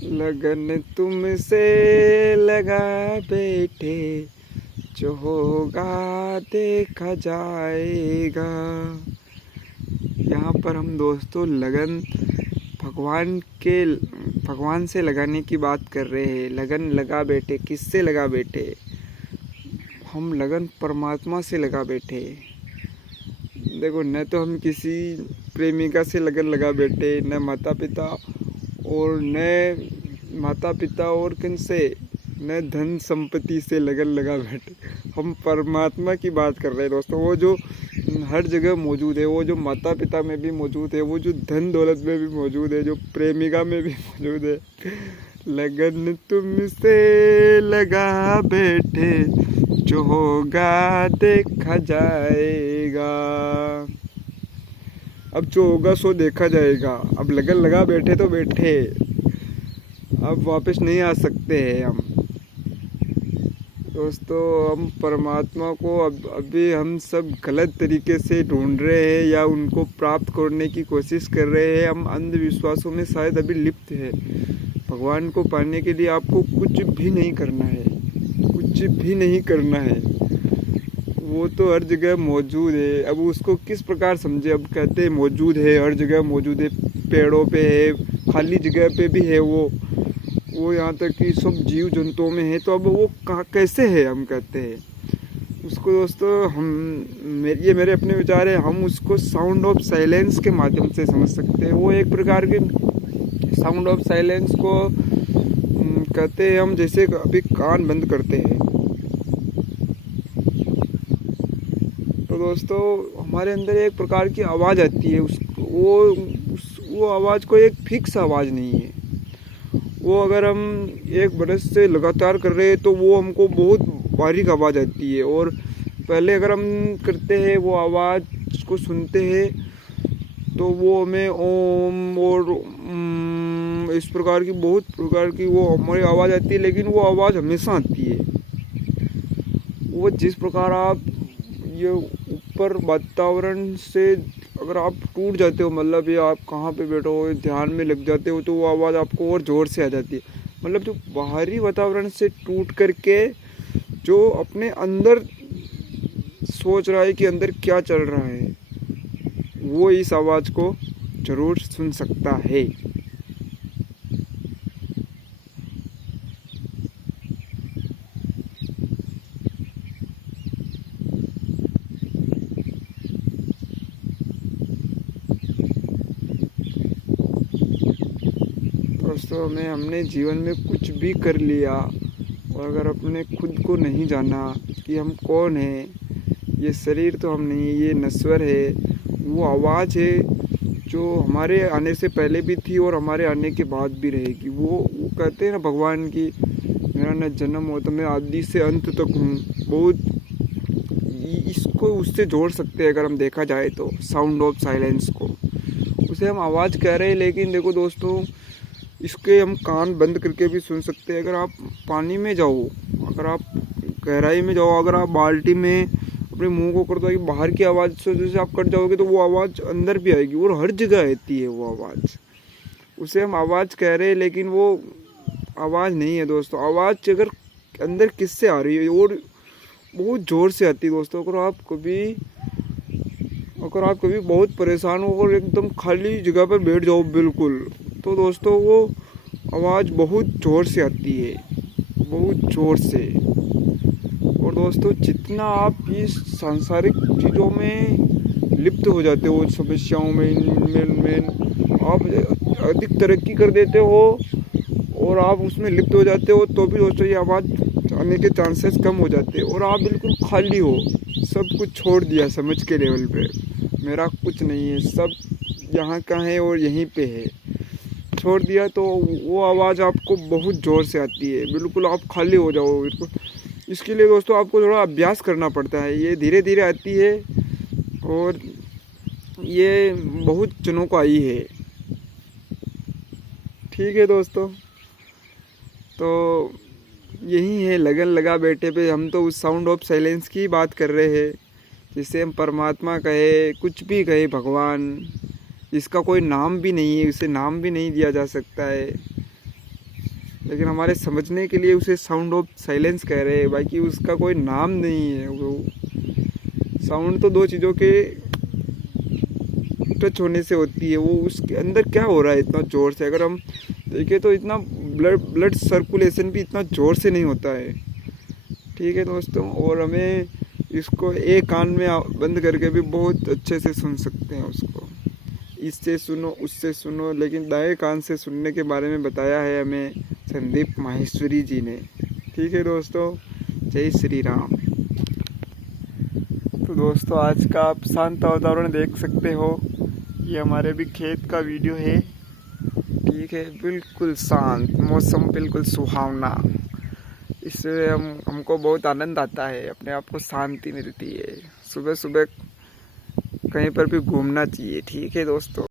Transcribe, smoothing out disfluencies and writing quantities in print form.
लगन तुमसे लगा बैठे, जो होगा देखा जाएगा। यहाँ पर हम दोस्तों लगन भगवान से लगाने की बात कर रहे हैं। लगन लगा बैठे, किससे लगा बैठे? हम लगन परमात्मा से लगा बैठे। देखो, न तो हम किसी प्रेमिका से लगन लगा बैठे, न माता पिता और किनसे, न धन संपत्ति से लगन लगा बैठे। हम परमात्मा की बात कर रहे हैं दोस्तों, वो जो हर जगह मौजूद है, वो जो माता पिता में भी मौजूद है, वो जो धन दौलत में भी मौजूद है, जो प्रेमिका में भी मौजूद है। लगन तुमसे लगा बैठे, जो होगा देखा जाएगा। अब जो होगा सो देखा जाएगा। अब लगन लगा बैठे तो बैठे, अब वापस नहीं आ सकते हैं हम दोस्तों। हम परमात्मा को अभी हम सब गलत तरीके से ढूंढ रहे हैं या उनको प्राप्त करने की कोशिश कर रहे हैं। हम अंधविश्वासों में शायद अभी लिप्त है। भगवान को पाने के लिए आपको कुछ भी नहीं करना है, कुछ भी नहीं करना है। वो तो हर जगह मौजूद है। अब उसको किस प्रकार समझे? अब कहते हैं मौजूद है, हर जगह मौजूद है, पेड़ों पे है, खाली जगह पे भी है वो यहाँ तक कि सब जीव जंतुओं में है। तो अब वो कहाँ कैसे है? हम कहते हैं उसको दोस्तों, ये मेरे अपने विचार है, हम उसको साउंड ऑफ साइलेंस के माध्यम से समझ सकते हैं। वो एक प्रकार के साउंड ऑफ साइलेंस को कहते हैं हम, जैसे अभी कान बंद करते हैं तो दोस्तों हमारे अंदर एक प्रकार की आवाज़ आती है। वो आवाज़ को एक फिक्स आवाज़ नहीं है। वो अगर हम 1 बरस से लगातार कर रहे हैं तो वो हमको बहुत बारीक आवाज़ आती है। और पहले अगर हम करते हैं, वो आवाज़ को सुनते हैं तो वो हमें ओम और इस प्रकार की बहुत प्रकार की वो हमारी आवाज़ आती है। लेकिन वो आवाज़ हमेशा आती है। वो जिस प्रकार आप ये ऊपर वातावरण से अगर आप टूट जाते हो, मतलब ये आप कहाँ पे बैठो हो, ध्यान में लग जाते हो, तो वो आवाज़ आपको और ज़ोर से आ जाती है। मतलब जो बाहरी वातावरण से टूट करके जो अपने अंदर सोच रहा है कि अंदर क्या चल रहा है, वो इस आवाज़ को ज़रूर सुन सकता है। दोस्तों हमने जीवन में कुछ भी कर लिया और अगर अपने खुद को नहीं जाना कि हम कौन हैं, ये शरीर तो हम नहीं, ये नश्वर है, वो आवाज़ है जो हमारे आने से पहले भी थी और हमारे आने के बाद भी रहेगी। वो कहते हैं ना भगवान की, मेरा न जन्म हो तो मैं आदि से अंत तक हूँ। बहुत इसको उससे जोड़ सकते हैं अगर हम देखा जाए तो, साउंड ऑफ साइलेंस को, उसे हम आवाज़ कह रहे हैं। लेकिन देखो दोस्तों, इसके हम कान बंद करके भी सुन सकते हैं। अगर आप पानी में जाओ, अगर आप गहराई में जाओ, अगर आप बाल्टी में अपने मुंह को कर दो कि बाहर की आवाज़ से जैसे आप कट जाओगे तो वो आवाज़ अंदर भी आएगी और हर जगह आती है वो आवाज़। उसे हम आवाज़ कह रहे हैं लेकिन वो आवाज़ नहीं है दोस्तों। आवाज़ अगर अंदर किससे आ रही है और बहुत ज़ोर से आती है दोस्तों। अगर आप कभी बहुत परेशान हो और एकदम खाली जगह पर बैठ जाओ बिल्कुल, तो दोस्तों वो आवाज़ बहुत ज़ोर से आती है, बहुत ज़ोर से। और दोस्तों जितना आप इस सांसारिक चीज़ों में लिप्त हो जाते हो, समस्याओं में आप अधिक तरक्की कर देते हो और आप उसमें लिप्त हो जाते हो, तो भी दोस्तों ये आवाज़ आने के चांसेस कम हो जाते हैं और आप बिल्कुल खाली हो, सब कुछ छोड़ दिया समझ के लेवल पे, मेरा कुछ नहीं है, सब यहाँ का है और यहीं पे है, छोड़ दिया, तो वो आवाज़ आपको बहुत ज़ोर से आती है, बिल्कुल आप खाली हो जाओ बिल्कुल। इसके लिए दोस्तों आपको थोड़ा अभ्यास करना पड़ता है। ये धीरे धीरे आती है और ये बहुत जनों को आई है। ठीक है दोस्तों, तो यही है लगन लगा बैठे पे। हम तो उस साउंड ऑफ साइलेंस की बात कर रहे हैं, जिसे हम परमात्मा कहे, कुछ भी कहे, भगवान, इसका कोई नाम भी नहीं है, उसे नाम भी नहीं दिया जा सकता है। लेकिन हमारे समझने के लिए उसे साउंड ऑफ साइलेंस कह रहे हैं। बाकी उसका कोई नाम नहीं है। वो साउंड तो दो चीज़ों के टच होने से होती है। वो उसके अंदर क्या हो रहा है इतना ज़ोर से, अगर हम देखें तो इतना ब्लड सर्कुलेशन भी इतना ज़ोर से नहीं होता है। ठीक है दोस्तों, और हमें इसको एक कान में बंद करके भी बहुत अच्छे से सुन सकते हैं उसको। इससे सुनो उससे सुनो, लेकिन दाएं कान से सुनने के बारे में बताया है हमें संदीप माहेश्वरी जी ने। ठीक है दोस्तों, जय श्री राम। तो दोस्तों आज का आप शांत वातावरण देख सकते हो। ये हमारे भी खेत का वीडियो है। ठीक है, बिल्कुल शांत मौसम, बिल्कुल सुहावना। इससे हमको बहुत आनंद आता है, अपने आप को शांति मिलती है। सुबह सुबह कहीं पर भी घूमना चाहिए। ठीक है दोस्तों।